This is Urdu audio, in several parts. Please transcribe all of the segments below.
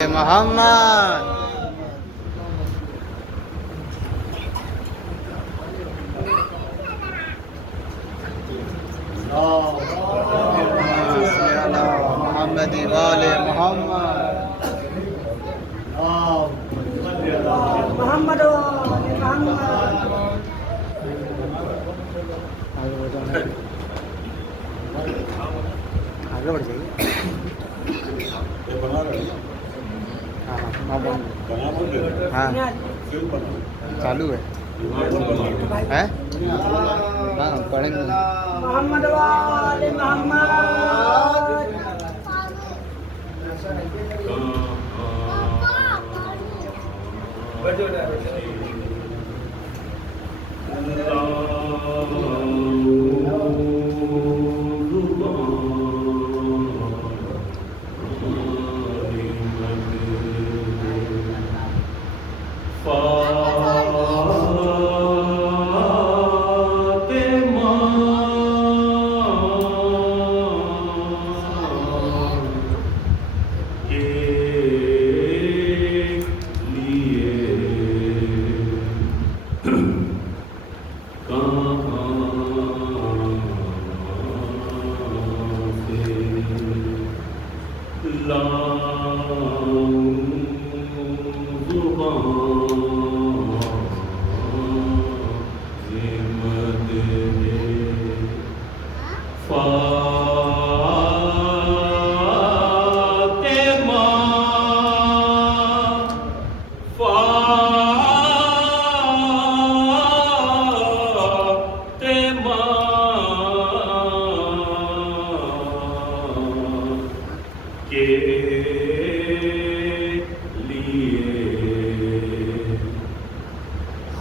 محمد محمد وآل محمد محمد آگے بڑھ جائیے. ہاں چالو ہے. ہاں پڑھیں گے. محمد وآل محمد.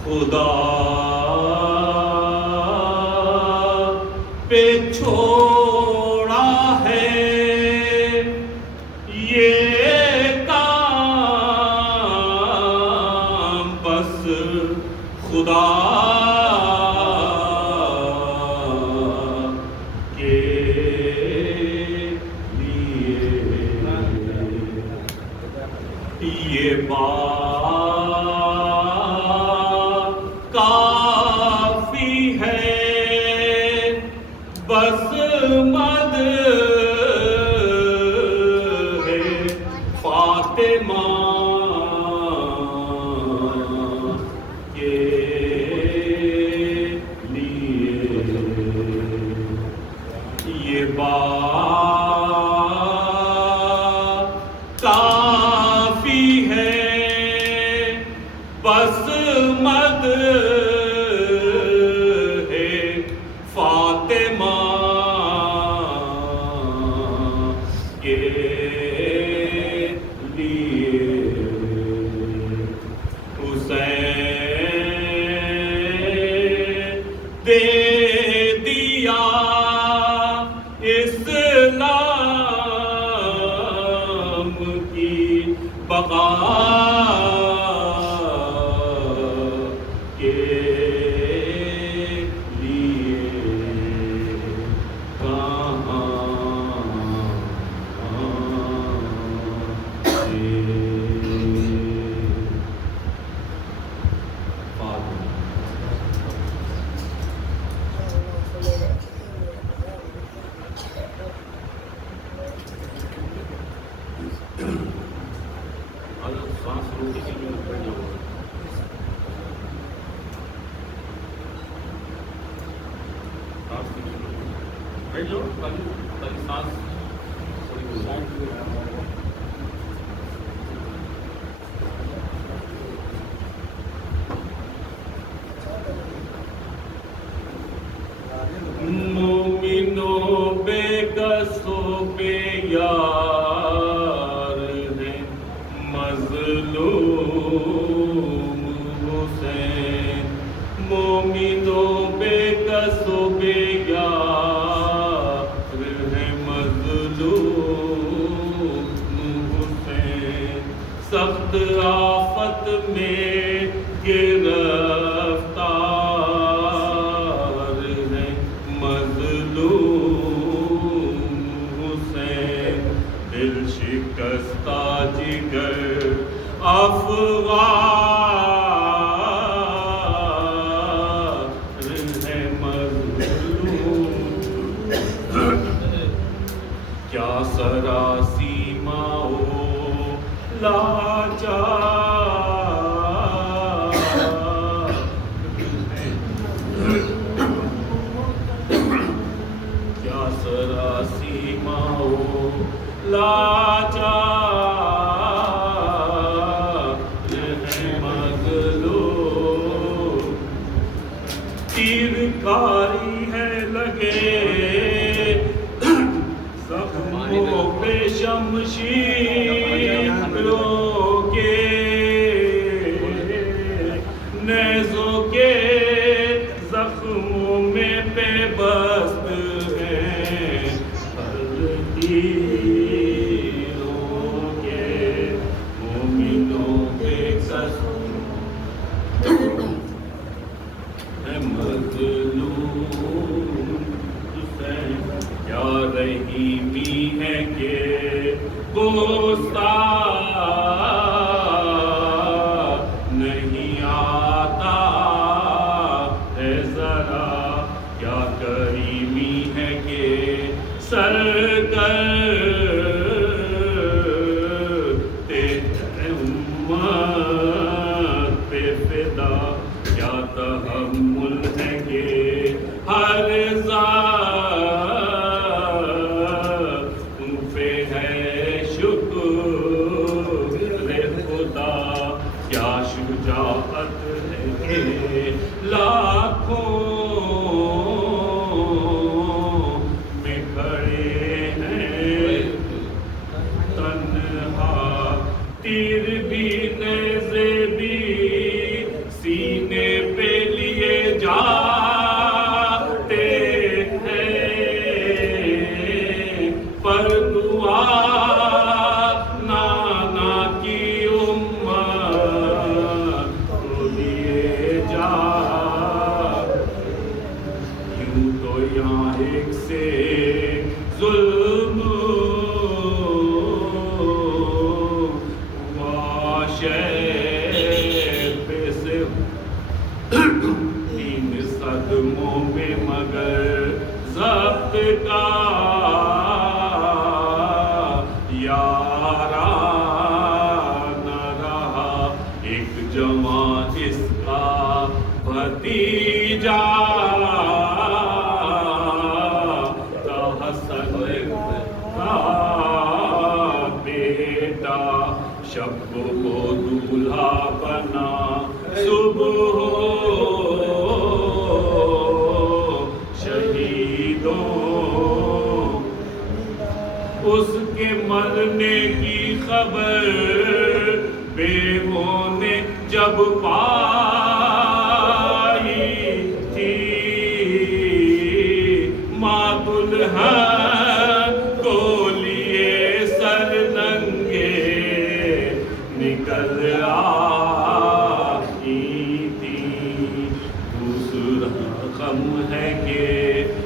خدا پہ چھوڑا ہے یہ کام بس خدا کے لیے یہ بات کافی ہے بس مد ہے فاطمہ کے لیے یہ بات کافی ہے بس مد ہے فاطمہ کے لیے حسین دے دیا اسلام کی بقا کے لیے کہاں سانس روکی سے جو بیٹھ جاؤ بیٹھ جاؤ تاکہ سانس مومنوں بے قصو بے یار ہیں مظلوم حسین مومنوں بے قصو بے یار ہیں مظلوم حسین سخت آفت میں گرفتار ہیں مظلوم حسین دل شکستہ جگر افغان ہے مظلوم کیا سراسیما ہو لاچار کیا سراسیما ہو لاچار ہے مظلوم تیر کاری ہے لگے زخموں پہ شمشیروں کے نیزوں کے زخموں میں پیبست ہیں تیروں کے مومنوں پہ قسم ہے مظلوم کیا رحیمی ہے کہ گستاخ نہیں آتا ہے ذرا کیا کریمی ہے کہ سر کرتے ہیں امت پہ فدا کیا تحمل ہے کہ ہر ان پہ ہے شکر خدا کیا شجاعت ہے کہ لاکھوں میں کھڑے ہیں تنہا تیر بھی نیزے بھی سینے پہ لیے جاتے ہیں پر دعا نانا کی امت کو دیے جا یوں تو یہاں ایک سے ظلم ہوا شہر پہ سے تین صدموں میں مگر ضبط کا یاران نہ رہا ایک جوان اس کا بھتیجا تھا حسن کا بیٹا شب کو دولہا بنا صبح اس کے مرنے کی خبر بیووں نے جب پائی تھی ماں دلہن کو لیے سر ننگے نکل آئی تھی دوسرا غم ہے کہ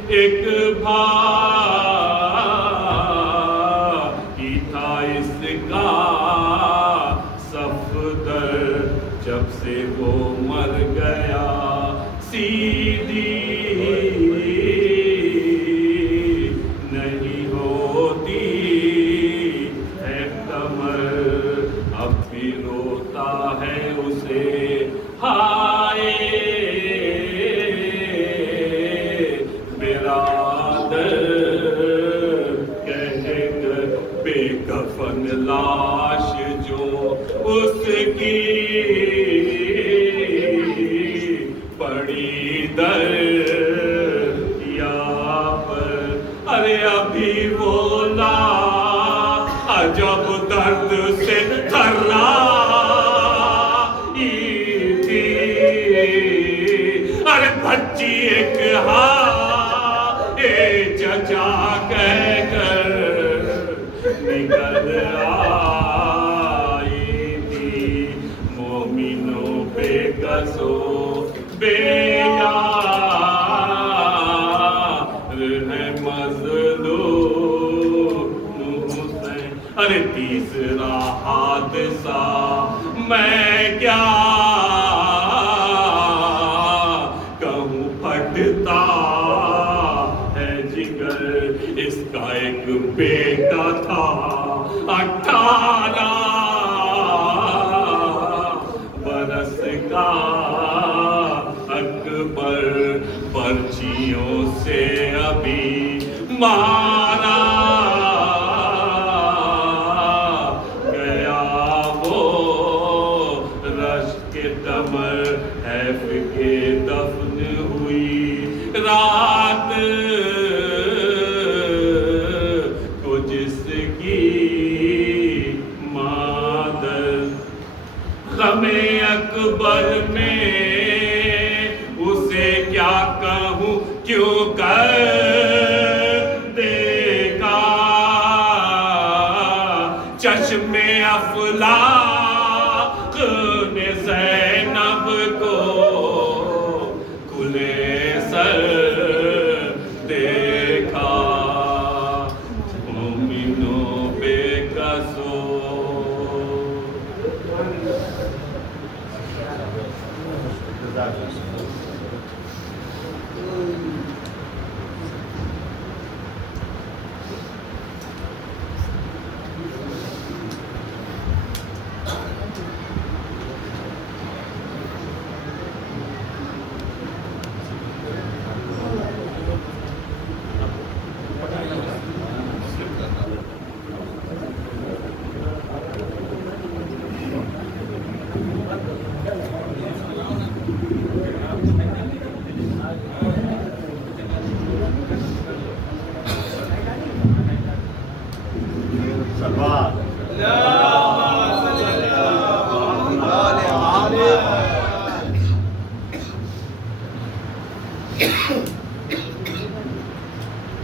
ایک بھائی تھا اس کا صفدر جب سے وہ مر گیا سیدھی نہیں ہوتی ہے کمر اب بھی روتا ہے اسے ہائے بے کفن لاش جو اس کی پڑی دریا پر ارے ابھی وہ عجب درد سے تھرائی تھی ارے بچی ایک چچا کہہ کر نکل آئی تھی مومنوں پہ قصو بے یار ہے مظلوم حسین ارے تیسرا حادثہ میں کیا کہوں پھٹتا ہے جگر اس کا ایک بیٹا تھا 18 برس کا اکبر پرچیوں سے ابھی مارا گیا وہ رشک تمر حیف کے دفن ہوئی رات کو جس کی مادر غم اکبر میں اسے کیا کہوں کیوں کر دیکھا چشم افلاق نے زینب کو کھلے سر دیکھا مومنوں بے قصور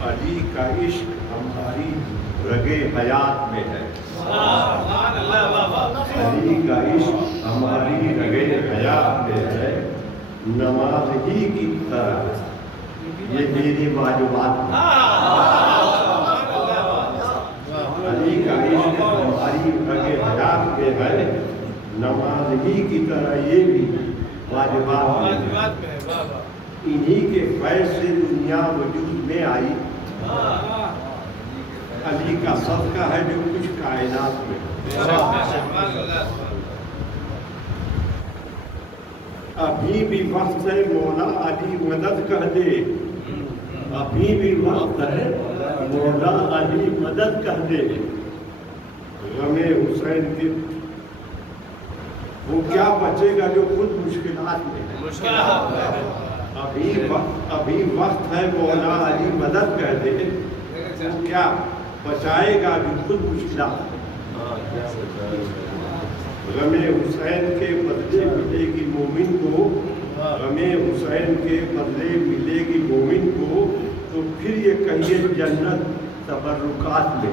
علی کا عشق ہماری رگے حیات میں ہے علی کا عشق ہماری رگے حیات میں ہے نماز ہی کی طرح یہ میری واجبات ہے علی کا عشق ہماری رگے حیات میں ہے نماز ہی کی طرح یہ بھی واجبات میں ہے انہی کے فیض سے دنیا وجود میں آئی علی کا صدقہ ہے جو کچھ کائنات میں ابھی بھی وقت ہے مولا علی مدد کر دے ابھی بھی وقت ہے مولا علی مدد کر دے غم حسین کے وہ کیا بچے گا جو خود مشکلات میں ہے ابھی وقت ہے مولا علی مدد کر دے وہ کیا بچائے گا جو خود مشکلات غم حسین کے بدلے ملے گی مومن کو غم حسین کے بدلے ملے گی مومن کو تو پھر یہ کہیے جنت تبرکات میں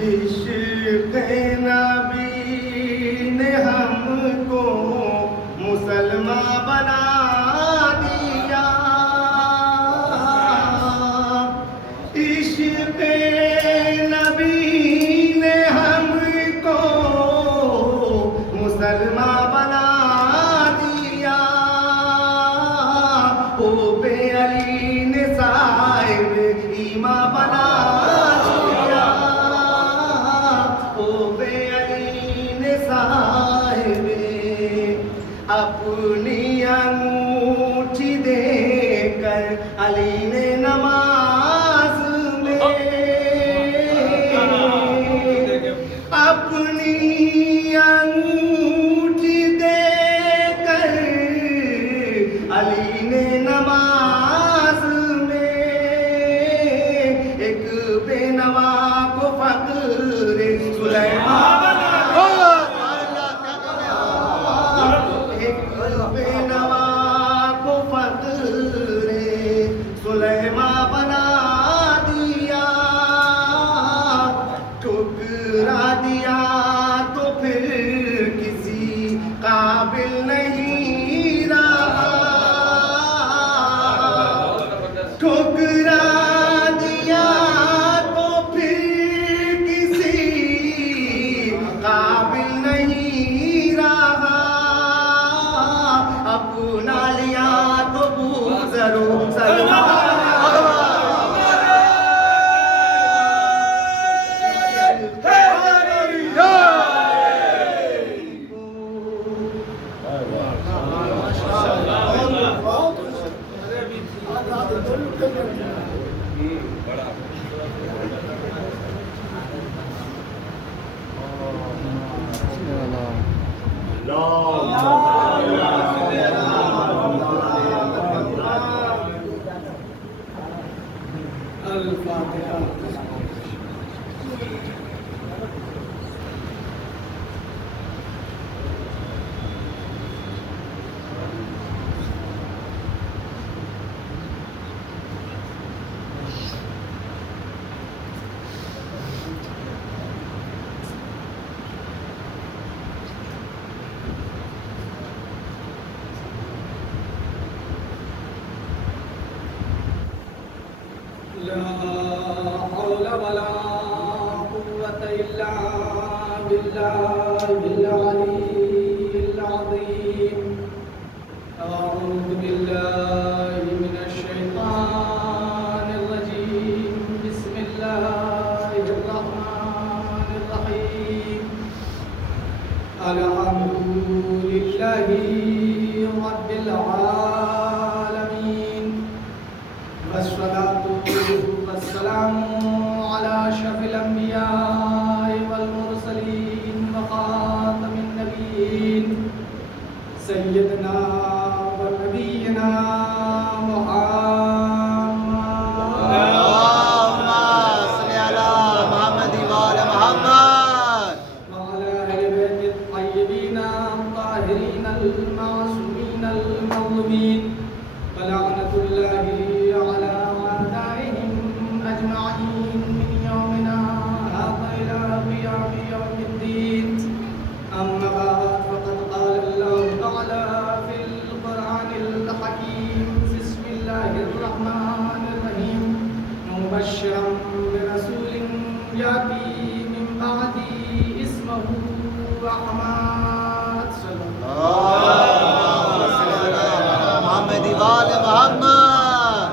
عشق نبی نے ہم کو مسلمان بنا دیا، عشق نبی نے ہم کو مسلمان بنا دیا، او بے علی نے صاحب ایمان بنا دیا، او بے علی نے صاحب اپنی انگوٹھی دے کر علی نے نماز میں اپنی انگوٹھی دے کر علی نے نماز میں ایک بے نوا کو فقر سلیمان بے نوا کو فقر سلیمان بنا دیا، ٹھکرا دیا تو پھر کسی قابل نہیں رہا، ٹھکرا دیا تو پھر کسی قابل نہیں رہا، اپنا لیا تو بوزرو سلمان لا حول ولا قوة إلا بالله العلي العظيم. أعوذ بالله من الشيطان الرجيم. بسم الله الرحمن الرحيم. الحمد لله رب العالمين، والصلاة والسلام على أشرف الأنبياء والمرسلين وخاتم النبيين سيدنا ونبينا محمد. اللهم صل على محمد وعلى محمد وعلى أهل بيت الطيبين الطاهرين المعصومين المظلومين، ولعنة الله على أعدائهم أجمعين من يومنا هذا إلى قيام يوم الدين. أما بعد، فقد قال الله تعالى في القرآن الحكيم: بسم الله الرحمن الرحيم، مبشرا برسول يأتي من بعدي اسمه أحمد. صلى اللهم صل على محمد وعلى محمد.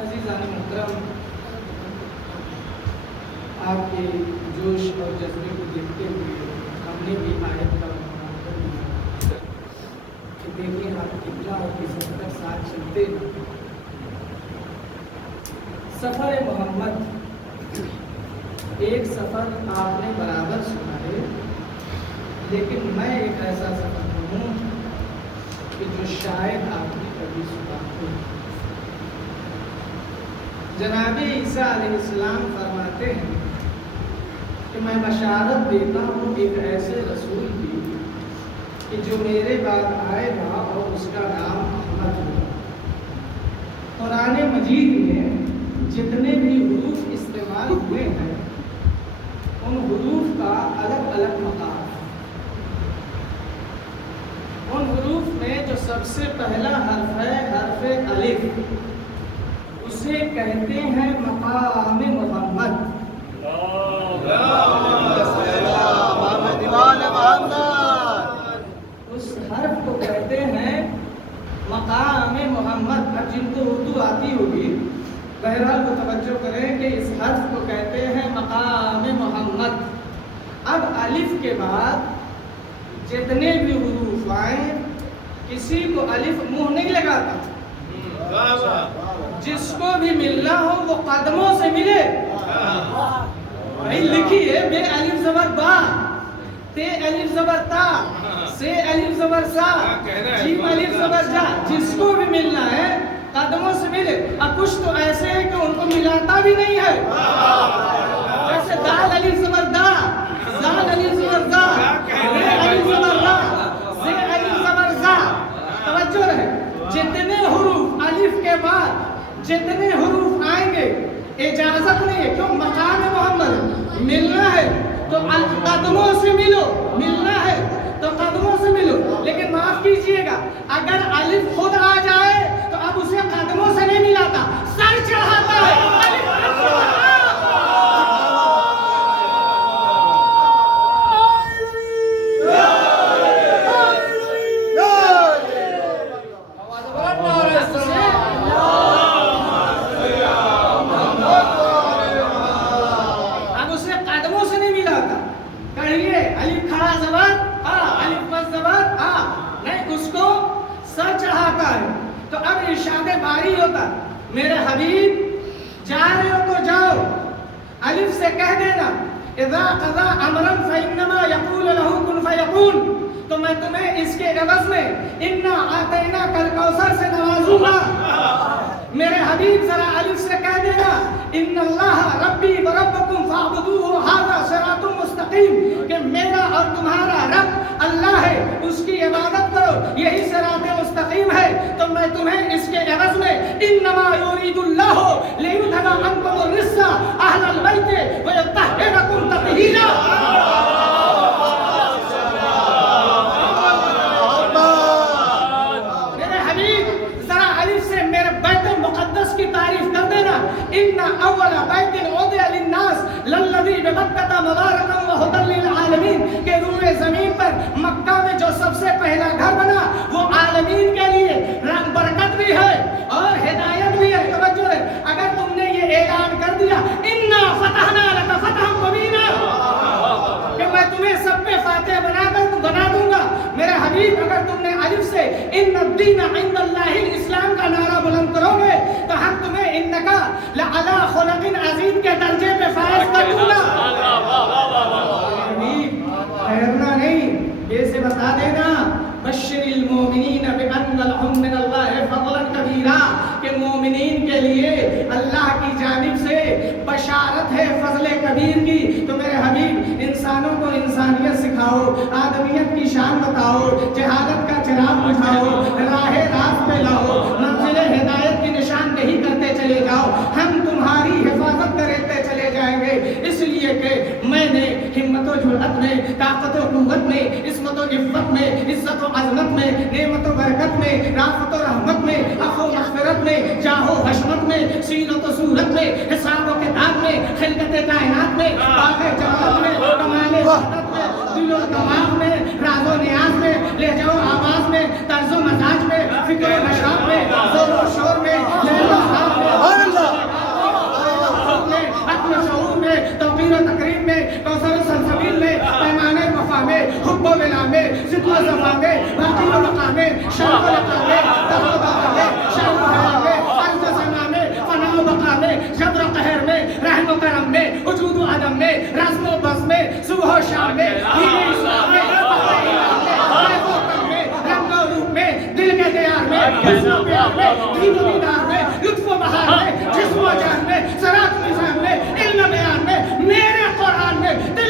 عزیزان محترم، آپ کے جوش اور جذبے کو دیکھتے ہوئے ہم نے بھی آیت کا عنوان کر دیا کہ دیکھیں آپ قبلہ اور کسی طرف ساتھ چلتے ہیں. سفر محمد ایک سفر آپ نے برابر سنا ہے، لیکن میں ایک ایسا سفر ہوں کہ جو شاید آپ نے کبھی سنا ہو. جناب عیسیٰ علیہ السلام فرماتے ہیں کہ میں بشارت دیتا ہوں ایک ایسے رسول کی کہ جو میرے بعد آئے گا اور اس کا نام احمد ہوگا۔ قرآن مجید میں جتنے بھی حروف استعمال ہوئے ہیں ان حروف کا الگ الگ مقام ہے۔ ان حروف میں جو سب سے پہلا حرف ہے حرف الف، اسے کہتے ہیں مقام محمد۔ محمد وال محمد، اس حرف کو کہتے ہیں مقام محمد۔ اب جن کو اردو آتی ہوگی بہرحال وہ توجہ کریں کہ اس حرف کو کہتے ہیں مقام محمد۔ اب الف کے بعد جتنے بھی حروف آئیں کسی کو الف منہ نہیں لگاتا، جس کو بھی ملنا ہو وہ قدموں سے ملے۔ بھائی لکھیے بے الف زبر با، تے الف زبر تا، سے الف زبر سا، جیم الف زبر جا، جس کو بھی ملنا ہے قدموں سے ملے۔ اب کچھ تو ایسے ہیں کہ ان کو ملاتا بھی نہیں ہے، جیسے دال الف زبر دا، زال الف زبر دا، رے الف زبر را، زے الف زبر زا۔ توجہ رہے، جتنے حروف الف کے بعد جتنے حروف آئیں گے اجازت نہیں ہے، کیوں؟ مقام محمد ملنا ہے تو قدموں سے ملو، ملنا ہے تو قدموں سے ملو۔ لیکن معاف کیجئے گا اگر الف خود آ جائے تو اب اسے قدموں سے نہیں ملاتا، سر چڑھاتا ہے۔ اب اسے قدموں سے نہیں ملاتا۔ کہیے الف کھڑا زبر آ، الف بس زبر آ، نہیں، اس کو سر چڑھاتا ہے۔ تو اب ارشاد باری ہوتا، میرے حبیب جا رہے ہو تو جاؤ، الف سے کہہ دینا اذا قضا امرا فانما یقول له کن فیکون۔ تو میں تمہیں اس کے عوض میں انا آتیناک الکوثر سے نوازوں گا۔ میرے حبیب ذرا الف سے کہہ دینا ان اللہ ربی وربکم فاعبدوہ ھذا صراط مستقیم، کہ میرا اور تمہارا رب اللہ ہے، اس کی عبادت کرو، یہی صراط مستقیم ہے۔ تو میں تمہیں اس کے عوض میں انما یرید اللہ لیذھب عنکم الرجس اہل البیت ویطہرکم تطہیرا۔ میرے حبیب ذرا الف سے میرے بیت المقدس کی تعریف کر دینا، ان اول بیت وضع للناس للذی بمکہ مبارکا وہدی للعالمین، کہ روئے زمین پر مکہ میں جو سب سے پہلا گھر بنا وہ عالمین کے لیے رنگ برکت بھی ہے اور ہدایت بھی ہے۔ توجہ ہے، اگر تم نے یہ اعلان کر دیا انا فتحنا لک فتحا مبینا کہ میں تمہیں سب پہ فاتح بنا دوں گا، میرے حبیب اگر تم نے الف سے ان الدین عند اللہ الاسلام کا نعرہ بلند کرو گے تو ہم تمہیں انکا لعلی خلق عظیم کے درجے پہ فائز کر دوں گا۔ ٹھہرنا نہیں، یہ سے بتا دینا بشر المومنین بان لهم من اللہ فضلا کبیرا، کہ مومنین کے لیے اللہ کی جانب سے بشارت ہے فضل کبیر کی۔ تو میرے حبیب انسانوں کو انسانیت سکھاؤ، آدمیت کی شان بتاؤ، جہالت کا چراغ بجھاؤ، راہ راست پہ لاؤ، منزل ہدایت کی نشاندہی کرتے چلے جاؤ، ہم تمہاری حفاظت کرتے چلے جائیں گے۔ اس لیے کہ میں نے ہمت و جرأت میں، طاقت و قوت میں، عصمت و عفت میں، عزت و عظمت میں، نعمت و برکت میں، رافت و رحمت میں، عفو و مغفرت میں، جاہ و حشمت میں، سیرت و صورت میں، حساب و کتاب میں، خلقت کائنات میں، باغ جمال میں، کمال وحدت میں، دل و دماغ میں، راز و نیاز میں، لہجہ و آواز میں، طرز و مزاج میں، فکر و نشاط میں، زور و شور میں، لہر و خواب میں، عقل و شعور میں، توقیر و تقریب میں، کوثر و سلسبیل میں، پیمانے وفا میں، حب و ولا میں، صدق و صفا میں، باقی و بقا میں، شرف و لقا میں، دخل و بقا میں، شرف و حیا میں، عرض و ثنا میں، فنا و بقا میں، جبر و قہر میں، رحم و کرم میں، وجود و عدم میں، رزم و بزم میں، صبح و شام میں، دین اسلام میں، فخر ایمان میں، غیب و کم میں، رنگ و روپ میں، دل کے دیار میں، حسن و پیار میں، دین و دیدار میں، لطف و بہار میں، جسم و جان میں، صراط و نظام میں، علم و بیان میں، میرے قرآن میں، دل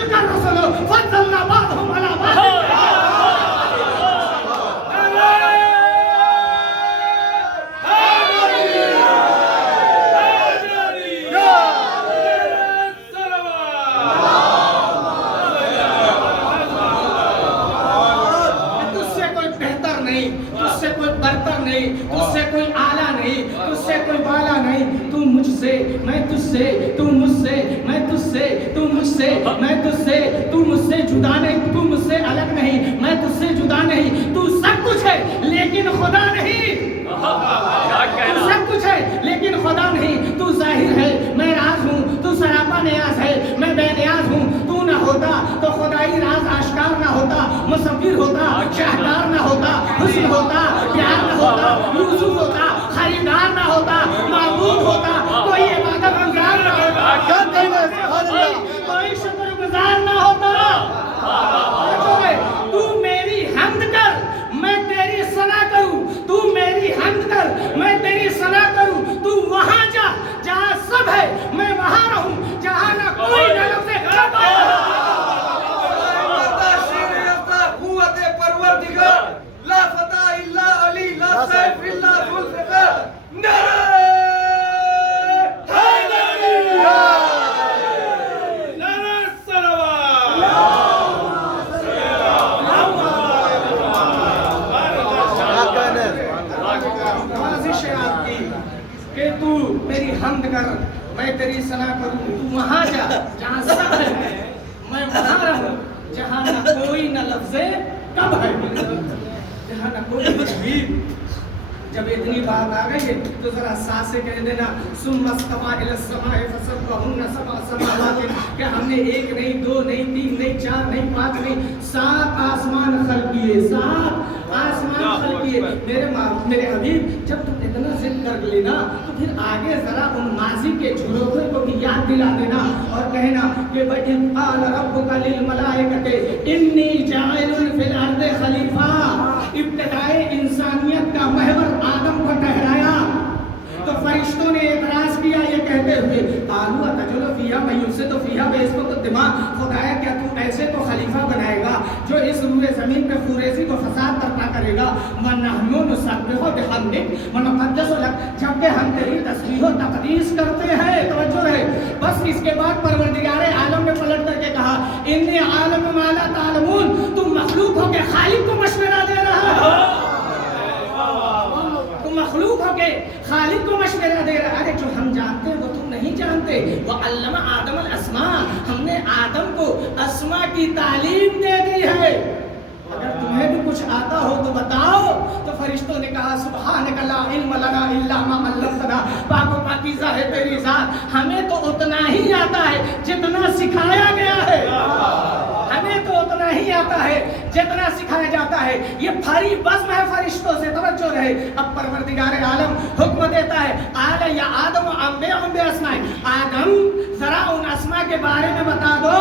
سے میں تجھ سے، تو مجھ سے میں تجھ سے، تو مجھ سے میں تجھ سے، تو مجھ سے جدا نہیں، تو مجھ سے الگ نہیں، میں تجھ سے جدا نہیں، تو سب کچھ ہے لیکن خدا نہیں، تو سب کچھ ہے لیکن خدا نہیں، تو ظاہر ہے میں راز ہوں، تو سراپا نیاز ہے میں بے نیاز ہوں، تو نہ ہوتا تو خدائی راز آشکار نہ ہوتا، مصور ہوتا شاہکار نہ ہوتا، حسن ہوتا پیار نہ ہوتا، یوسف ہوتا خریدار نہ ہوتا، معبود ہوتا کوئی عبادت گزار نہ ہوتا، کوئی شکر گزار نہ ہوتا۔ تو میری حمد کر میں تیری ثنا کروں، تو میری حمد کر میں تیری ثنا کروں، تو وہاں جا جہاں سب ہے میں وہاں رہوں، جہاں نہ کوئی نہ لفظ غلط ہے۔ لا فتح الا علی، لا سیف الا ذوالفقار، نعرہ کہ تو میری حمد کر میں تیری ثنا کروں، تو وہاں جا جہاں سب ہے میں وہاں رہوں، جہاں نہ کوئی نہ لفظ کب ہے، جہاں نہ کوئی تجوید۔ جب اتنی بات آ گئی ہے تو ذرا ساتھ سے کہہ دینا ثم استوى الى السماء فسوهن سبع سماوات، کہ ہم نے ایک نہیں، دو نہیں، تین نہیں، چار نہیں، پانچ نہیں، 7 آسمان خلق کیے، 7 آسمان خلق کیے۔ میرے حبیب جب تم اتنا ذکر کر لینا تو پھر آگے ذرا ان ماضی کے جھروکے کو بھی یاد دلا دینا اور کہنا کہ وَإِذْ قَالَ رَبُّكَ لِلْمَلَائِكَةِ إِنِّي جَاعِلٌ فِي الْأَرْضِ خَلِيفَةً، ابتدائے انسانیت کا محور آدم کو ٹھہرایا تو فرشتوں نے اعتراض کیا یہ کہتے ہوئے قالوا اتجعل فیہا من یفسد فیہا ویسفک الدماء، خدایا کیا تو ایسے کو خلیفہ بنائے گا جو اس روئے زمین پہ خوریزی کو فساد برپا کرے گا، وَنَحْنُ نُسَبِّحُ بِحَمْدِكَ وَنُقَدِّسُ لَكَ، جبکہ ہم تیری تسبیح و تقدیس کرتے ہیں۔ توجہ ہے، بس اس کے بعد پروردگار عالم نے پلٹ کر کے کہا انی عالم ما لا تعلمون، تم مخلوق ہو کے خالق کو مشورہ دے رہا ہے، مخلوق ہو کے خالق کو مشورہ دے رہا ہے، جو ہم جانتے ہیں وہ تم نہیں جانتے۔ وَعَلَّمَ آدَمَ الْأَسْمَاءَ، ہم نے آدم کو اسماء کی تعلیم دے دی ہے، اگر تمہیں بھی کچھ آتا ہو تو بتاؤ۔ تو فرشتوں نے کہا سبحانک لا علم لنا الا ما علمتنا، پاک و پاکیزہ ہے تیری ذات، ہمیں تو اتنا ہی آتا ہے جتنا سکھایا گیا ہے، ہمیں تو اتنا ہی آتا ہے جتنا سکھایا جاتا ہے۔ یہ بھاری بزم ہے فرشتوں سے، توجہ رہے۔ اب پروردگار عالم حکم دیتا ہے آل یا آدم انبئہم باسماء، آدم ذرا ان اسماء کے بارے میں بتا دو۔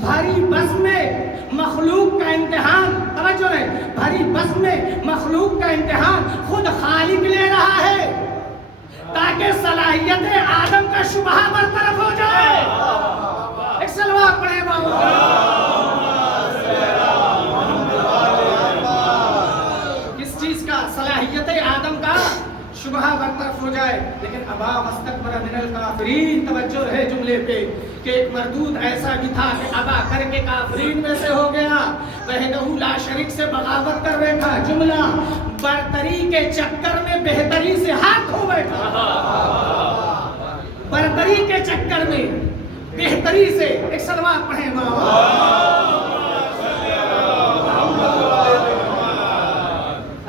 بھاری بزم میں مخلوق کا امتحان، توجہ رہے، بھاری بزم میں مخلوق کا امتحان خود خالق لے رہا ہے تاکہ صلاحیت آدم کا شبہ برطرف ہو جائے۔ ایک سلوات پڑھے بابا۔ کس چیز کا؟ صلاحیت آدم کا شبہ برطرف ہو جائے۔ لیکن ابا واستکبر من الکافرین، توجہ ہے جملے پہ کہ ایک مردود ایسا بھی تھا کہ ابا کر کے کافرین میں سے ہو گیا، وحدہ لا شریک سے بغاوت کر بیٹھا، جملہ برتری کے چکر میں بہتری سے ہاتھ دھو بیٹھا، برتری کے چکر میں بہتری سے۔ ایک سلوات پڑھیں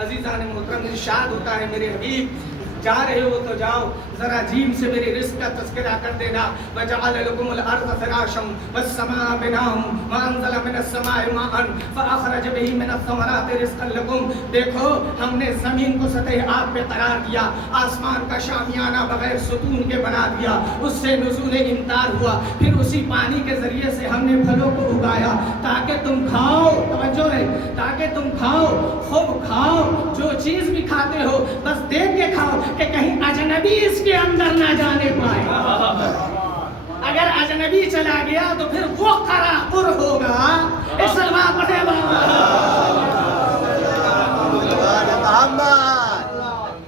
عزیزان محترم، ارشاد ہوتا ہے میرے حبیب جا رہے ہو تو جاؤ، ذرا جیم سے میرے رزق کا تذکرہ کر دینا۔ وَجَعَلَ لَكُمُ الْأَرْضَ فِرَاشًا وَالسَّمَاءَ بِنَاءً وَأَنزَلَ مِنَ السَّمَاءِ مَاءً فَأَخْرَجَ بِهِ مِنَ الثَّمَرَاتِ رِزْقًا لَكُمْ، دیکھو ہم نے زمین کو سطح آب پہ قرار دیا، آسمان کا شامیانہ بغیر ستون کے بنا دیا، اس سے نزول امطار ہوا، پھر اسی پانی کے ذریعے سے ہم نے پھلوں کو اگایا تاکہ تم کھاؤ، توجہ رہے، تاکہ تم کھاؤ، خوب کھاؤ، جو چیز بھی کھاتے ہو بس دیکھ کے کھاؤ کہ کہیں اجنبی اس کے اندر نہ جانے پائے، اگر اجنبی چلا گیا تو پھر وہ قراقر ہوگا۔ ایک سلوات پڑھے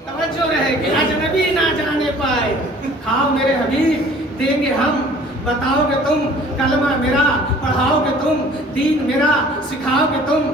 توجہ رہے کہ اجنبی نہ جانے پائے۔ کھاؤ میرے حبیب، دیں گے ہم، بتاؤ گے تم کلمہ میرا، پڑھاؤ گے تم دین میرا، سکھاؤ گے تم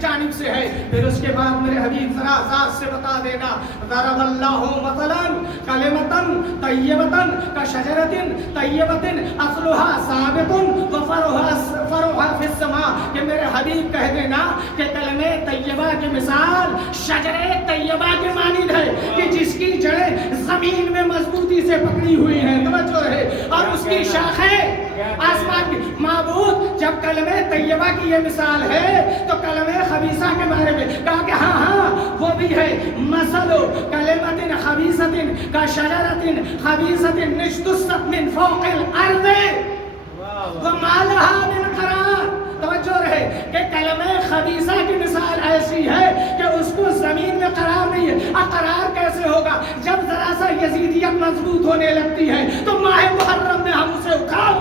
جانب سے ہے. پھر اس کے بعد میرے حبیب ذرا ذات سے بتا دینا ضرب اللہ مثلا کلمۃ طیبۃ کشجرۃ طیبۃ اصلها ثابت وفرعها فی السماء کہ میرے حبیب کہہ دینا کہ کلمہ طیبہ کی مثال شجر طیبہ کے مانند ہے کہ جس کی جڑیں زمین میں مضبوطی سے پکڑی ہوئی ہیں. توجہ ہے. اور اس کی شاخیں آسمان کی. معبود جب کلمہ طیبہ کی یہ مثال ہے تو کلمہ خبیثہ کے بارے میں کہا کہ ہاں وہ بھی ہے. مثل کلمۃ خبیثۃ کشجرۃ خبیثۃ اجتثت من فوق الارض وما لها من قرار. توجہ رہے کہ کلمہ خبیثہ کی مثال ایسی ہے کہ اس کو زمین میں قرار نہیں ہے. قرار کیسے ہوگا؟ جب ذرا سا یزیدیت مضبوط ہونے لگتی ہے تو ماہ محرم میں ہم اسے اکھاڑ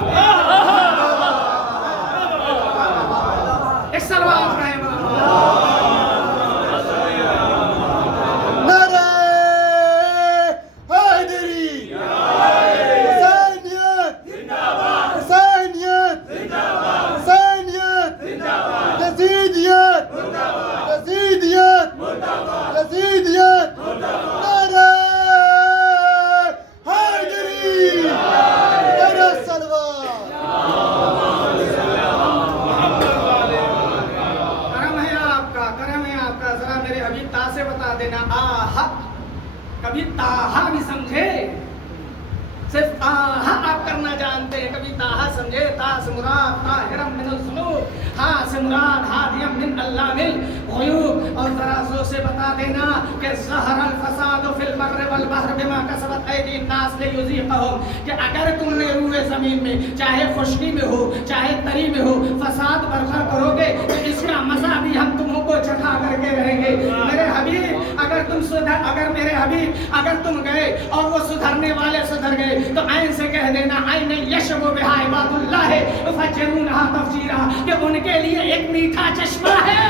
ایک سلوات رہے کبھی تاہا بھی سمجھے صرف تاہا آپ کرنا جانتے ہیں. کبھی تاہا سمجھے تا سے مراد طاہرم من الذنوب ہاں سے مراد ہادیم من علام الغیوب. اور ذرا زور سے بتا دینا کہ ظہر الفساد فی البر والبحر بما کسبت ایدی الناس لیذیقہم کہ اگر تم نے روئے زمین میں چاہے خشکی میں ہو چاہے تری میں ہو فساد برپا کرو گے تو اس کا مزہ بھی ہم تمہوں کو چکھا کر کے رہیں گے. میرے حبیب اگر تم گئے اور وہ سدھرنے والے سدھر گئے تو عین سے کہہ دینا عین یشرب بہا عباد اللہ فجرونہا تفجیرا کہ ان کے لیے ایک میٹھا چشمہ ہے.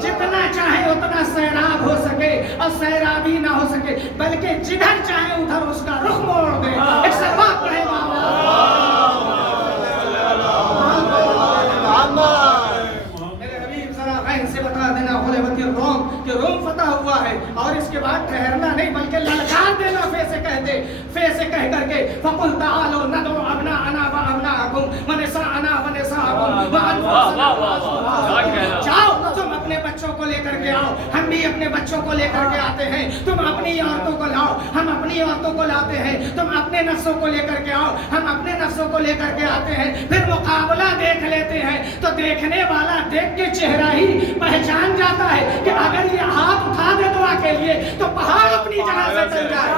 جتنا چاہے اتنا سیراب ہو سکے اور سیرابی نہ ہو سکے بلکہ جدھر چاہے ادھر اس کا رخ موڑ دے. ایک سلوات پڑھے میرے حبیب ذرا عین سے بتا دینا غلبت الروم کہ روم فتح ہوا ہے. اور اس کے بعد ٹھہرنا نہیں بلکہ للکار دینا فے سے کہہ کر کے فقل تعالوا ندعو ابناءنا وابناءکم ونساءنا ونساءکم جاؤ تم اپنے بچوں کو لے کر کے آؤ ہم بھی اپنے بچوں کو لے کر کے آتے ہیں. تم اپنی عورتوں کو لاؤ ہم اپنی عورتوں کو لاتے ہیں. تم اپنے نفسوں کو لے کر کے آؤ ہم اپنے نفسوں کو لے کر کے آتے ہیں. پھر مقابلہ دیکھ لیتے ہیں تو دیکھنے والا دیکھ کے چہرہ ہی پہچان جاتا ہے کہ اگر یہ ہاتھ اٹھا دے دعا کے لیے تو پہاڑ اپنی جگہ سے چل جائے.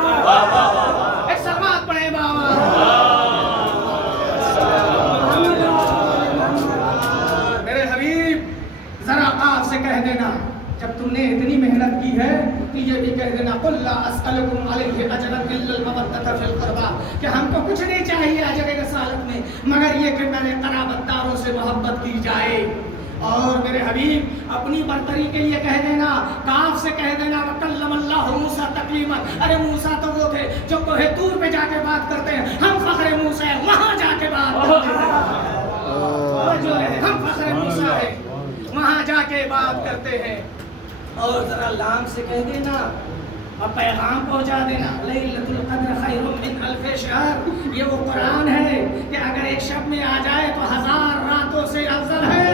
ایک سلوات پڑھے بابا. میرے حبیب ذرا آپ سے کہہ دینا جب تم نے اتنی محنت کی ہے تو یہ بھی کہہ دینا قل لا اسألکم علیہ اجرا الا المودۃ فی القربى کہ ہم کو کچھ نہیں چاہیے اجر رسالت میں مگر یہ کہ میرے قرابت داروں سے محبت کی جائے. اور میرے حبیب اپنی برتری کے لیے کہہ دینا کاف سے کہہ دینا وکلم اللہ موسیٰ تکلیما. ارے موسیٰ تو وہ تھے جو کوہ طور پہ جا کے بات کرتے ہیں. ہم فخر موسیٰ ہیں وہاں جا کے بات کرتے ہیں. ہم فخر موسیٰ ہیں وہاں جا کے بات کرتے ہیں. اور ذرا لام سے کہہ دینا اور پیغام پہنچا دینا لیلۃ القدر خیر من الف شہر. یہ وہ قرآن ہے کہ اگر ایک شب میں آ جائے تو 1000 راتوں سے افضل ہے.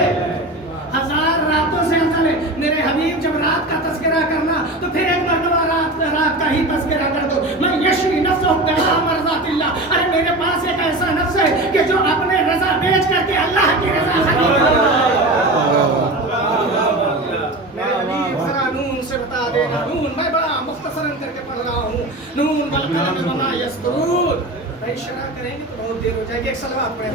1000 راتوں سے افضل ہے. میرے حبیب جب رات کا تذکرہ کرنا تو پھر ایک مرتبہ رات کا ہی تذکرہ کر دو. میں یشری نفسہ ابتغاء مرضات اللہ. ارے میرے پاس ایک ایسا نفس ہے کہ جو اپنے رضا بیچ کر کے اللہ کی رضا خرید کرتا ہے. میرے حبیب ذرا نون سے بتا دینا. نون میں بڑا مختصراً کر کے پڑھ رہا ہوں. نون والقلم وما یسطرون. بھائی شرح کریں گے تو بہت دیر ہو جائے گی. ایک سلوات پڑھیں.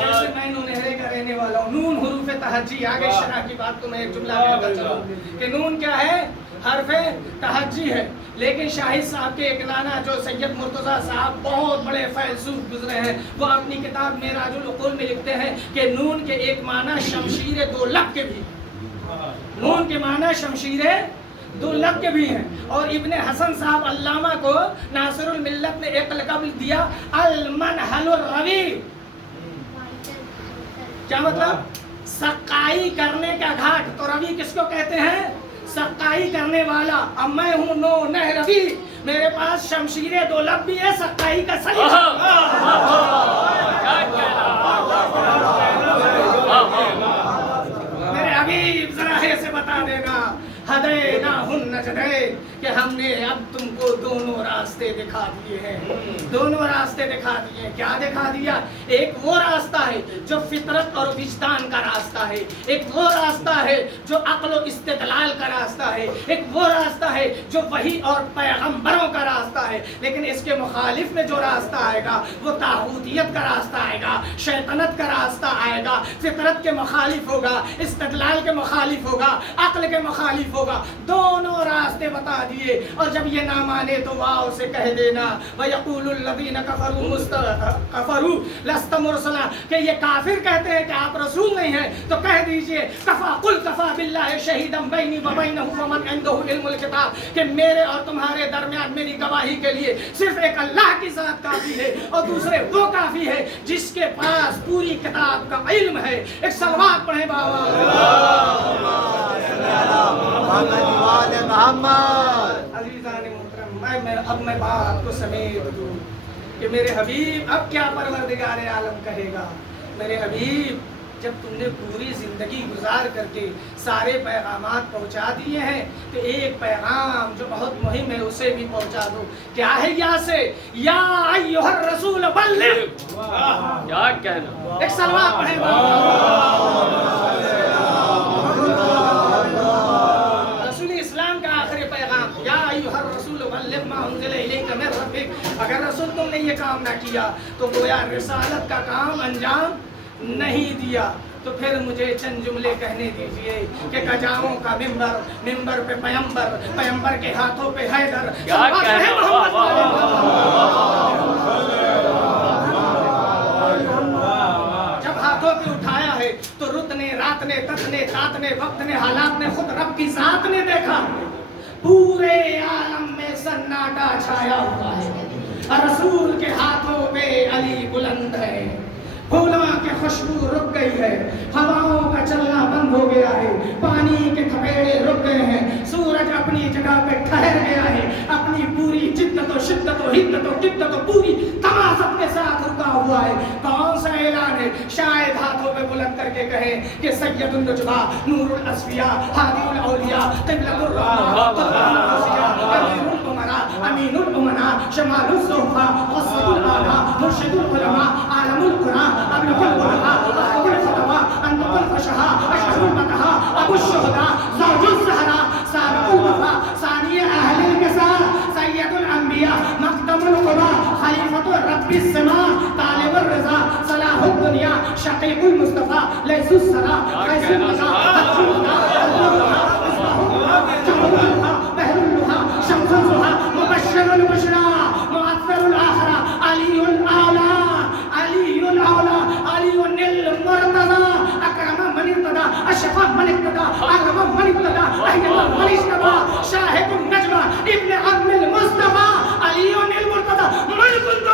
جیسے میں نون نہرے کا رہنے والا ہوں. نون حروف تہجی. آگے شرح کی بات تو میں ایک جملہ میں کر چلوں کہ نون کیا ہے؟ حرف تہجی ہے. لیکن شاہد صاحب کے ایک نانا جو سید مرتضیٰ صاحب بہت بڑے فیلسوف گزرے ہیں وہ اپنی کتاب معراج العقول میں لکھتے ہیں کہ نون کے ایک معنی شمشیر دو لب کے بھی. نون کے معنی شمشیر دو لب کے بھی ہیں. اور ابن حسن صاحب علامہ کو ناصر الملت نے ایک لقب دیا المنحل الروی. کیا مطلب؟ سقائی کرنے کا گھاٹ. تو روی کس کو کہتے ہیں؟ سقائی کرنے والا. اب میں ہوں نو نہ روی، میرے پاس شمشیر دو لب بھی ہے، سقائی کا صحیح. میرے حبیب ذرا ایسے بتا دینا ہدیناہن نجدین کہ ہم نے اب تم کو دونوں راستے دکھا دیے ہیں. دونوں راستے دکھا دیے. کیا دکھا دیا؟ ایک وہ راستہ ہے جو فطرت اور وجدان کا راستہ ہے، ایک وہ راستہ ہے جو عقل و استدلال کا راستہ ہے، ایک وہ راستہ ہے جو وحی اور پیغمبروں کا راستہ ہے. لیکن اس کے مخالف میں جو راستہ آئے گا وہ طاغوتیت کا راستہ آئے گا، شیطنت کا راستہ آئے گا، فطرت کے مخالف ہوگا، استدلال کے مخالف ہوگا، عقل کے مخالف ہوگا. دونوں راستے بتا دیے. اور جب یہ نہ مانے تو واؤ سے کہہ دینا وَيَقُولُ الَّذِينَ كَفَرُوا لَسْتَ مُرْسَلًا کہ یہ کافر کہتے ہیں کہ آپ رسول نہیں ہیں. تو کہہ دیجئے قُلْ كَفَىٰ بِاللَّهِ شَهِيدًا بَيْنِي وَبَيْنَكُمْ وَمَنْ عِندَهُ عِلْمُ الْكِتَابِ کہ میرے اور تمہارے درمیان میری گواہی کے لیے صرف ایک اللہ کی ذات کافی ہے اور دوسرے وہ کافی ہے جس کے پاس پوری کتاب کا علم ہے. ایک صلوات پڑھیں بابا. عزیزان محترم، اب میں بات کو سمیٹ دوں کہ میرے حبیب اب کیا پروردگار عالم کہے گا. میرے حبیب جب تم نے پوری زندگی گزار کر کے سارے پیغامات پہنچا دیے ہیں تو ایک پیغام جو بہت مہم ہے اسے بھی پہنچا دو. کیا ہے یا سے یا ایھا الرسول بلغ. کیا کہنا؟ ایک صلوات پڑھیں رسول اسلام کا آخری پیغام یا ایھا الرسول بلغ ما انزل الیک من ربک. اگر رسول تم نے یہ کام نہ کیا تو گویا رسالت کا کام انجام نہیں دیا. تو پھر مجھے چند جملے کہنے دیجئے کہ کجاؤں کا ممبر، ممبر پہ پیمبر، پیمبر کے ہاتھوں پہ حیدر. جب ہاتھوں پہ اٹھایا ہے تو رت نے، رات نے، تت نے، تات نے، وقت نے، حالات نے، خود رب کی ذات نے دیکھا پورے عالم میں سناٹا چھایا ہوا ہے. رسول کے ہاتھوں پہ علی بلند ہے. پھولوں کی خوشبو رک گئی ہے، ہواؤں کا چلنا بند ہو گیا ہے، پانی کے تھپیڑے رک گئے ہیں، سورج اپنی جگہ پہ ٹھہر گیا ہے، اپنی پوری جدت و شدت و حدت و قدت و پوری تماست کے ساتھ رکا ہوا ہے. کون سا اعلان ہے؟ شاید ہاتھوں پہ بلند کر کے کہیں کہ سید النجبہ، نور الاسفیاء، ہادی الاولیاء، قبلۃ الرحماء، امیر الامراء، امین الامناء، شمال الصحفاء، غصۃ الاعلیٰ، مرشد العلماء، عالم القرآن، ابن كل الخطباء، ابو الخطباء، انطق الفشحاء، اشهر البطحاء، ابو الشهداء، زوج الزهراء، سابق الوفاء، ثاني اهل الكساء، سید الانبیاء، مقدم القضاء، خلیفۃ رب السماء، طالب الرضا، صلاح الدنیا، شقیق المصطفیٰ، لیث الثرى، قیس القضاء، حق القضاء، بحر اللحى، شمس الضحى، مبشر البشرى، مؤثر الاخرى، علی الاعلی، علی الاعلی، علی المرتضی، اکرم من ارتضی، اشرف من اقتدى، اعلم من ابتدى، احیط من اشتبى، شاہد النجوى، ابن عم المصطفى، علی المرتضی، من كنت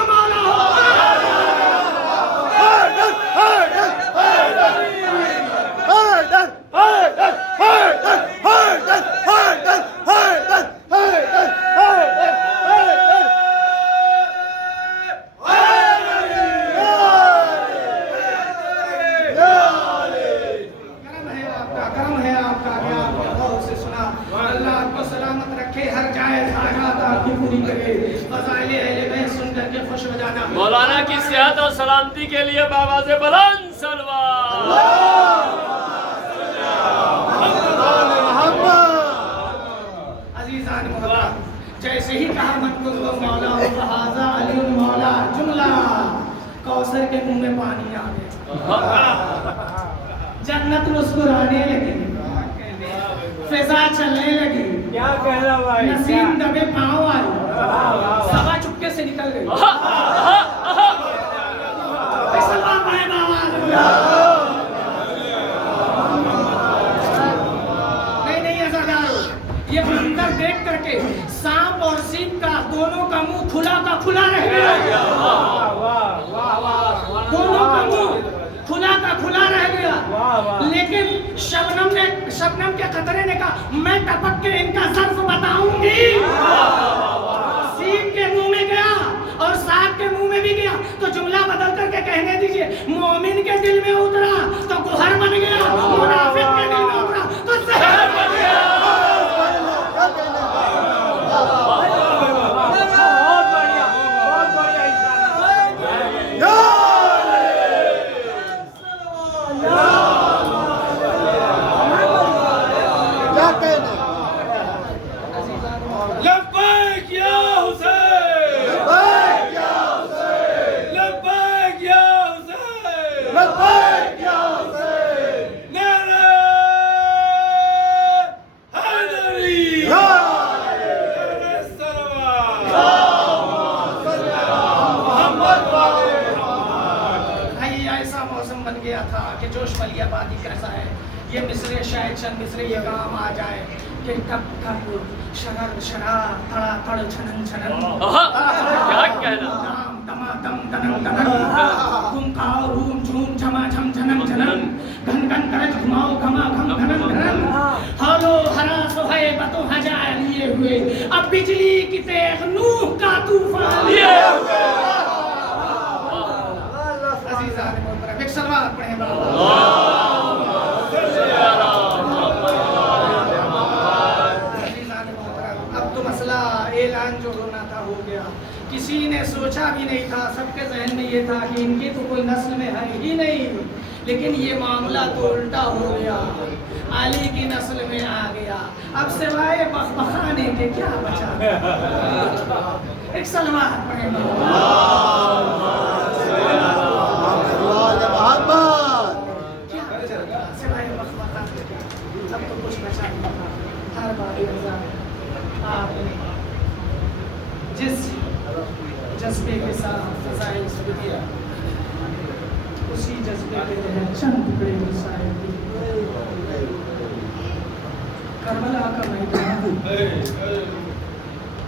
مولانا کی صحت اور سلامتی کے لیے بابا سے بلند سلوات. عزیزان محترم، جیسے ہی کہا من کنتم مولا فہذا علی المولا، جملہ کوثر کے منہ میں پانی آ گیا، جنت مسکرانے لگی، فضا چلنے لگی، کیا کہہ رہا بھائی؟ نسیم دبے پاؤں آئی، سوا چپکے سے نکل گئی. نہیں عزادارو، یہ بندر دونوں کا منہ کھلا کا کھلا رہ گیا. لیکن شبنم کے قطرے نے کہا میں ٹپک کے ان کا ظرف بتاؤں گی. سین کے منہ میں گیا اور سات کے منہ میں بھی گیا. تو جملہ بدل کر کے کہنے دیجئے مومن کے دل میں اترا تو گوہر بن گیا, منافق کے دل میں اترا تو زہر بن گیا. یہ مصرے شاید چند مصرے یہ کام آ جائے کہ کب کب شرر شرار تھڑا تھڑ چھنن چھنن کیا کہنا دام دما دم دنن دنن گم کھاؤ روم جھوم جھما جھم جھنن جھنن گھن گھن کرج گھماؤ گھما گھم گھنن گھنن ہالو ہرا سوہے بتو ہجا لیے ہوئے اب بجلی کی تیغ نوح کا طوفان لیے ہوئے. عزیزان محترم ایک سلوات پڑھیں بابا. اعلان جو ہونا تھا ہو گیا. کسی نے سوچا بھی نہیں تھا, سب کے ذہن میں یہ تھا کہ ان کی تو کوئی نسل میں ہے ہی نہیں, لیکن یہ معاملہ تو الٹا ہو گیا, علی کی نسل میں آ گیا. اب سوائے بخبخانے کے کیا بچا؟ ایک سلوات پڑھیں سوائے بخبخانے کے اب تو کچھ بچا نہیں تھا. ہر بار آپ نے جس جذبے کے ساتھ فضائل سے دیا اسی جذبے کے تحت چند ٹکڑے مسائل دی. کربلا کا میدان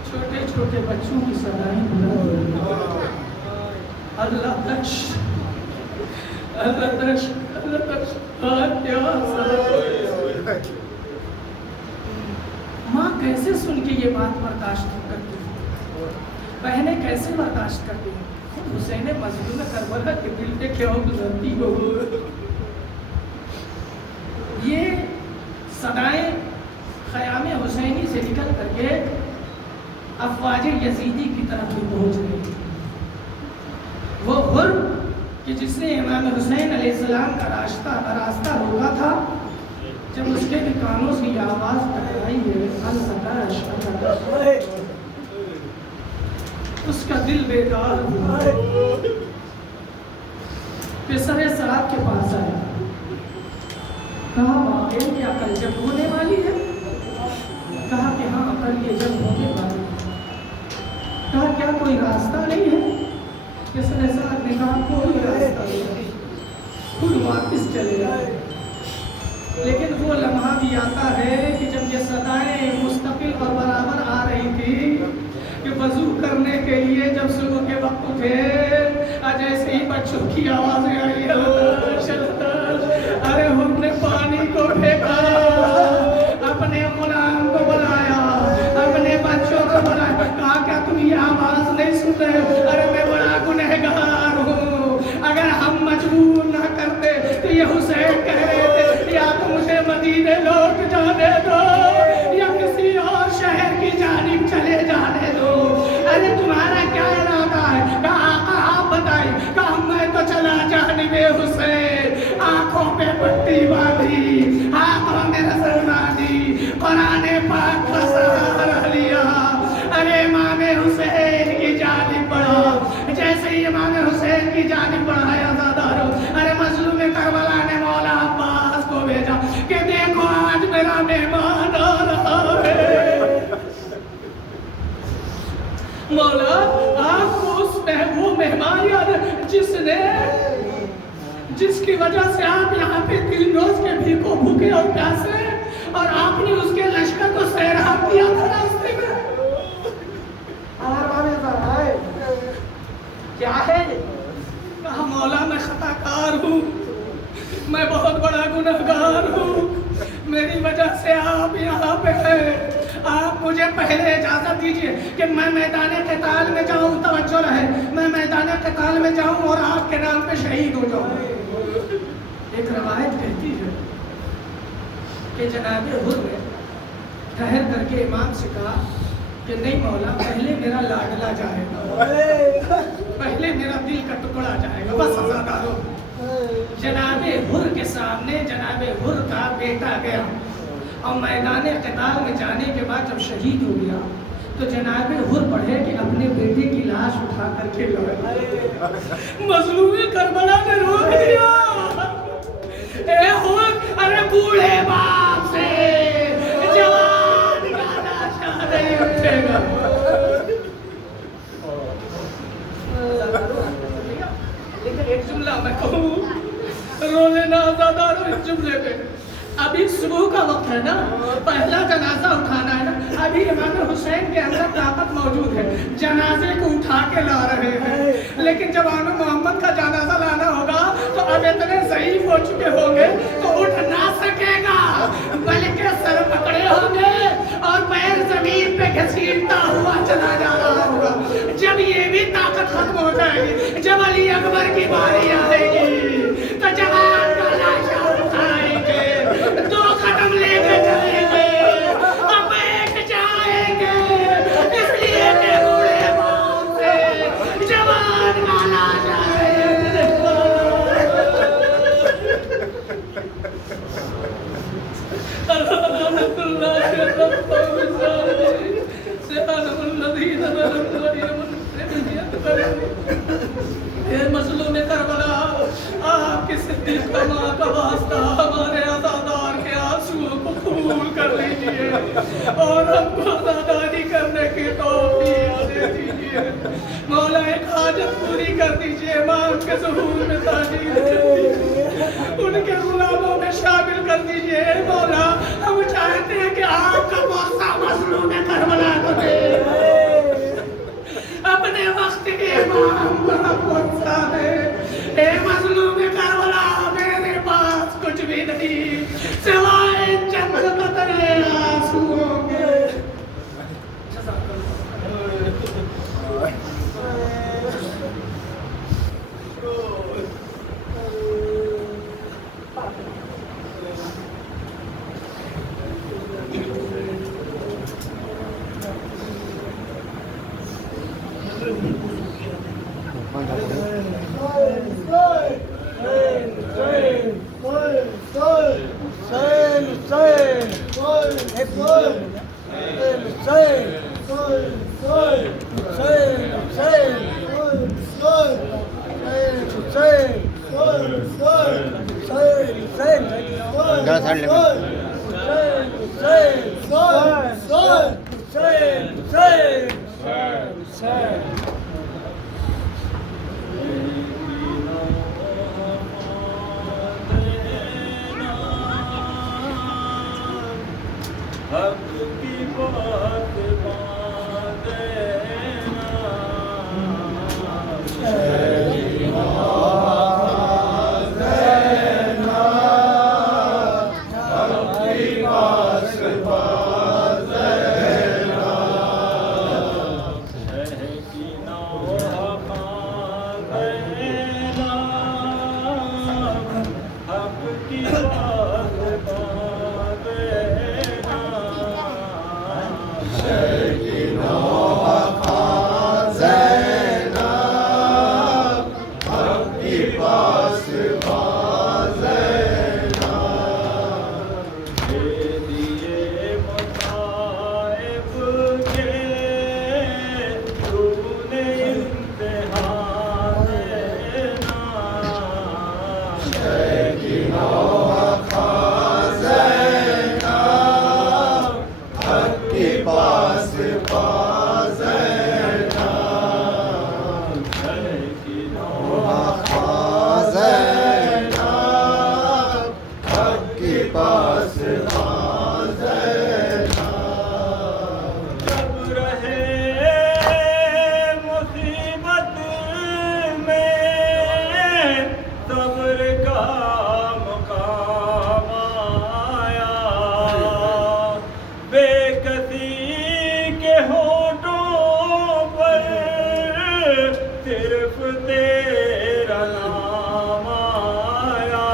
چھوٹے چھوٹے بچوں کی صدائیں بلند, اللہ تش اللہ تش اللہ تش کیا سب. ماں کیسے سن کے یہ بات برداشت کرتی ہیں, بہنیں کیسے برداشت کرتی ہیں. خود حسین مظلوم کربلا کے دل پہ کیا گزرتی ہو. یہ صدائیں خیام حسینی سے نکل کر کے افواج یزیدی کی طرف بھی پہنچ گئی. وہ حر کہ جس نے امام حسین علیہ السلام کا راستہ روکا تھا, جب اس کے بھی کانوں سے یہ آواز ٹکرائی ہے اس کا دل بیدار ہوا. پسر سرات کے پاس آیا, کہا واقعی کیا کل جنگ ہونے والی ہے؟ کہا کہ ہاں کل یہ جنگ ہونے والی ہے. کہا کیا کوئی راستہ نہیں ہے؟ پسر سرات نے کہا کوئی راستہ نہیں, خود واپس چلے گئے. لیکن وہ لمحہ بھی آتا ہے کہ جب یہ صدائیں مستقل اور برابر آ رہی تھی کہ وضو کرنے کے لیے جب صبح کے وقت اٹھے, جیسے ہی بچوں کی آوازیں آئی ارے ہم نے پانی کو پھینکا, اپنے غلام کو بلایا, اپنے بچوں کو بلایا, کہا کیا تم یہ آواز نہیں سن رہے؟ ارے میں بڑا گنہگار ہوں, اگر ہم مجبور نہ کرتے تو یہ حسین کہہ رہے تھے یا تو مجھے مدینے لوٹ جانے دو یا کسی اور شہر کی جانب چلے جانے دو. ارے تمہارا کیا ارادہ ہے؟ کہا آقا آپ بتائیں. کہا میں تو چلا جانب حسین, آنکھوں پہ پٹی باندھی, ہاتھوں میں رسل باندھی, قرآن پاک کا سہارا لیا, ارے امام حسین کی جانب بڑھا. جیسے ہی امام حسین کی جانب بڑھایا زادارو, ارے مظلوم کربلا نے مولا عباس کو بھیجا کہ دیکھو آج میرا مہمان آ رہا ہے. مولا آپ کو اس وہ مہمان یاد جس کی وجہ سے آپ یہاں پہ 3 روز کے بھیکو بھوکے اور پیاسے, اور آپ نے اس کے لشکر کو سیراب کیا تھا راستے میں. کیا ہے؟ کہا مولا میں خطا کار ہوں، میں بہت بڑا گنہگار ہوں، میری وجہ سے آپ یہاں پہ ہیں، آپ مجھے پہلے اجازت دیجئے کہ میں میدان قتال میں جاؤں، توجہ رہے، میں میدان قتال میں جاؤں اور آپ کے نام پہ شہید ہو جاؤں۔ ایک روایت کہتی ہے کہ جناب حر نے ٹھہر کر کے امام سے کہا کہ نہیں مولا، پہلے میرا لاڈلا جائے گا، پہلے میرا دل کا ٹکڑا جائے گا، بس عزادارو۔ جناب حر کے سامنے جناب حر کا بیٹا گیا اور میدان قتال میں جانے کے بعد جب شہید ہو گیا تو جناب حر پڑھے کہ اپنے بیٹے کی لاش اٹھا کر کے لائے۔ مظلوم کربلا نے روک دیا، اے حر، ارے بوڑھے باپ سے جوان کا لاشا نہیں اٹھے گا۔ لیکن ایک جملہ میں کہوں، رونے نہ آزادارو اس جملے پہ، ابھی صبح کا وقت ہے نا، پہلا جنازہ اٹھانا ہے نا، ابھی امام حسین کے اندر طاقت موجود ہے، جنازے کو اٹھا کے لا رہے ہیں، لیکن جب آنو محمد کا جنازہ لانا ہوگا تو اب اتنے ضعیف ہو چکے ہوں گے تو اٹھ نہ سکے گا، بلکہ سر پکڑے ہوں گے اور پیر زمین پہ گھسیٹتا ہوا چلا جا رہا ہوگا۔ جب یہ بھی طاقت ختم ہو جائے گی، جب علی اکبر کی باری آئے گی تو جوان کا لاشا اٹھائیں گے، دو قدم لے کے چلیں گے، اب بیٹھ جائیں گے، اس لیے کہ بوڑھے باپ سے جوان کا لاشا مظلوم کربلا، آپ کی صدیق ماں کا واسطہ ہمارے عزادار کے آنسوؤں کو قبول کر لیجئے اور ہم کو عزاداری کرنے کی توفیق دے دیجئے۔ مولا ایک حاجت پوری کر دیجئے، ماں ان کے ظہور میں تاجیل کر دیجئے، ان کے غلاموں میں شامل کر دیجئے۔ مولا ہم چاہتے ہیں کہ آپ کا بوسہ مظلوم کربلا کو دے، اپنے وقت کے امام محمد صاحب، اے مظلوم کربلا، میرے پاس کچھ بھی نہیں سوائے چند قطرے آنسوؤں کے۔ تیرا نام آیا،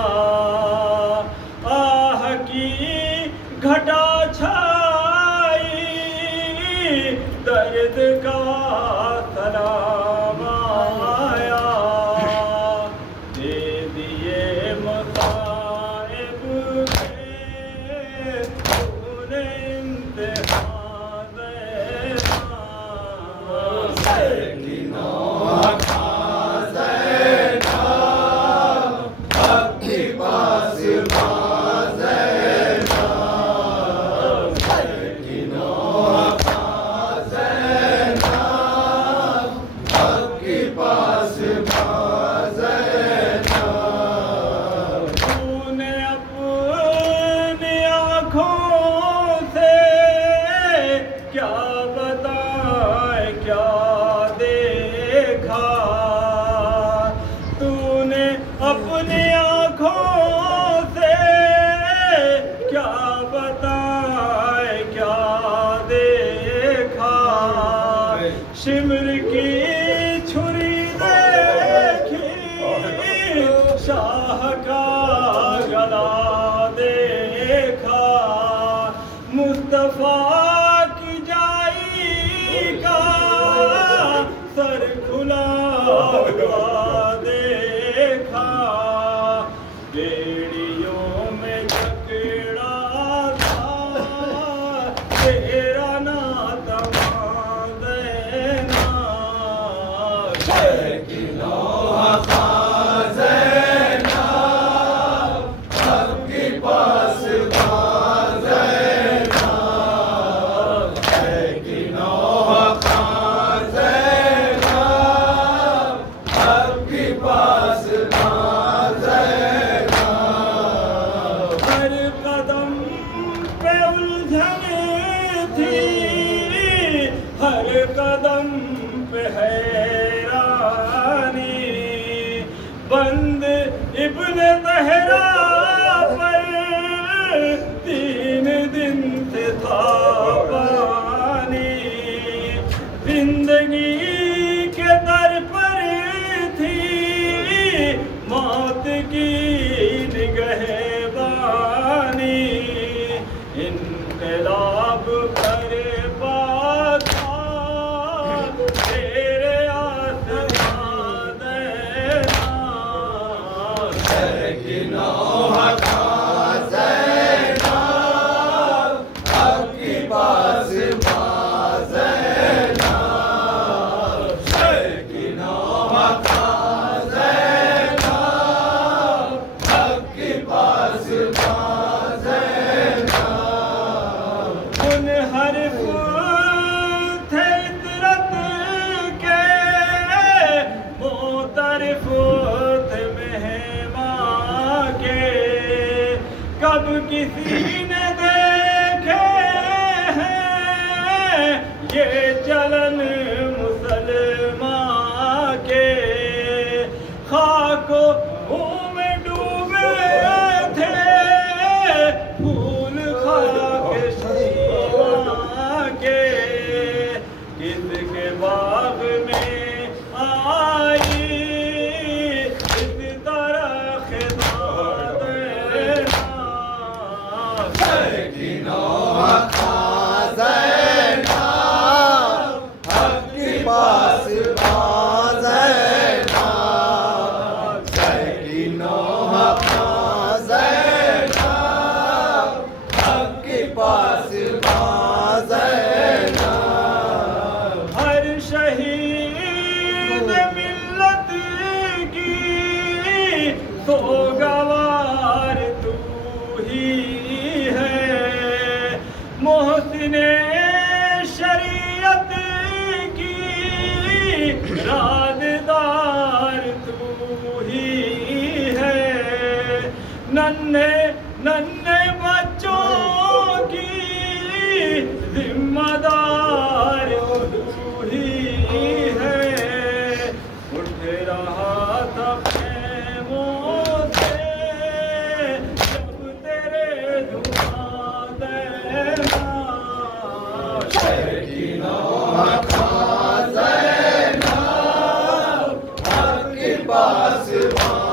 آہ کی گھٹا چھائی، درد کا سلام آیا، دے دیے مصائب کے تو نے امتحان دینا، اپنی آنکھوں سے کیا بتائے کیا دیکھا، شمر کی چھری دیکھی، شاہ کا گلا دیکھا، مصطفیٰ کی جائی کا سر کھلا ہوا دیکھا، بیڑیوں میں جکڑا تھا تیرا ناتواں دینا، ہر قدم پہ الجھن تھی، ہر قدم پہ حیرانی، بند ابن زہرا پر 3 دن سے تھا پانی، زندگی کے در پر تھی موت کی نگہبانی، انقلاب پر پاتا تیرے آسمان دینا، ان حرف تھے عطرت کے، معترف تھے مہمان کے، کب کسی نے دیکھے ہیں یہ چلن مسلمان کے، خاک و خون میں ڈوبے تھے پھول خاک شیواں کے، کس کے باغ میں آئی اس طرح خطا دینا، ہر شہید ملت کی سوگوار تو ہی ہے، محسن شریعت کی راددار تو ہی ہے، ننھے ننھے بچوں کی ذمہ دار تو ہی ہے، اٹھ رہا تھا خیموں سے جب تیرے دعا دینا، زینب سوا